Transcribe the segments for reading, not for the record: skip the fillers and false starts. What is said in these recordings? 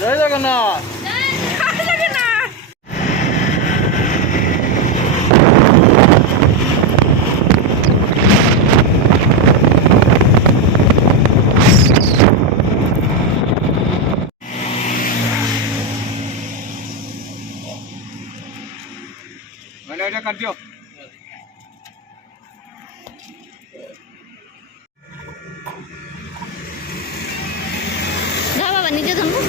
ଜୟ ଜଗନ୍ନାଥ। ଏଇଟା କାଟିଦିଅ। ଯା ବାବା ନିଜେ ଧରନୁ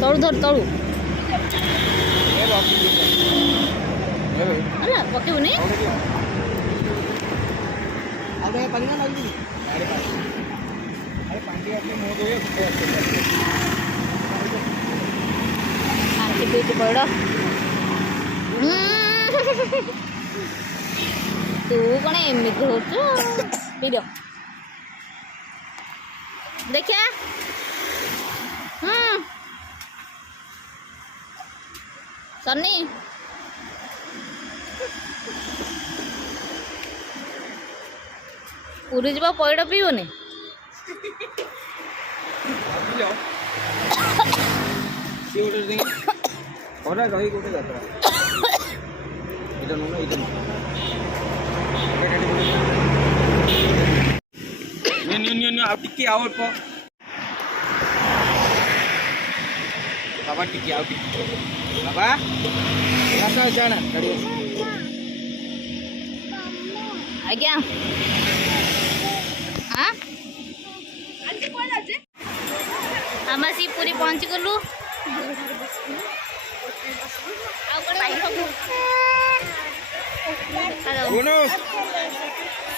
ତଳୁ ଧର ତଳୁ ହେଲା ପକେଇବୁନି। ଆଖି ପିଇକି ପଇଡ଼ ତୁ କ'ଣ ଏମିତି ହଉଛୁ ପିଇଦିଅ ଦେଖିଆ। ସନି ପୁରୀ ଯିବା ପଇଡ଼ ପିଇବୁନି। ରହି ଗୋଟେ ଯାତ୍ରା ଏଇଟା ନୁହଁ ଏଇଟା ଆଉ ଟିକେ ଆଉ ଅଳ୍ପ ବାବା ଟିକେ ଆଉ ଟିକେ ବାବା ଜାଣା ଗାଡ଼ି ଆଜ୍ଞା ଆମେ ଆସି ପୁରୀ ପହଞ୍ଚି ଗଲୁ। ଆଉ କ'ଣ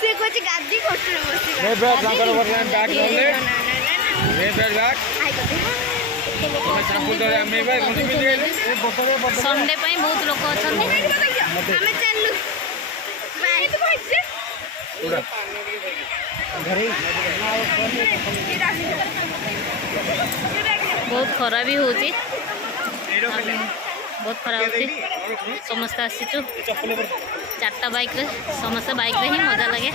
ସେ କହୁଛି ଗାଦି କୋଠରେ ବସି ସଣ୍ଡେ ପାଇଁ ବହୁତ ଲୋକ ଅଛନ୍ତି। ଆମେ ଚାଲୁ ବହୁତ ଖରା ବି ହଉଛି ବହୁତ ଖରା ହଉଛି। ସମସ୍ତେ ଆସିଛୁ 4ଟା ବାଇକ୍ରେ ସମସ୍ତେ ବାଇକ୍ରେ ହିଁ ମଜା ଲାଗେ।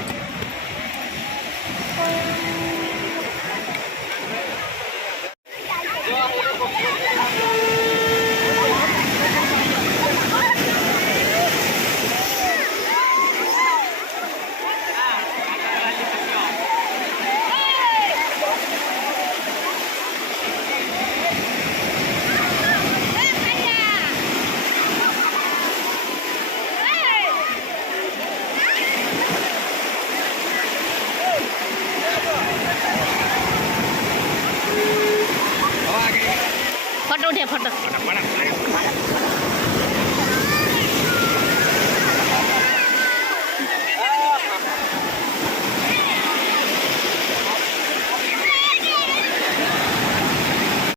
फोटो उठे फोटो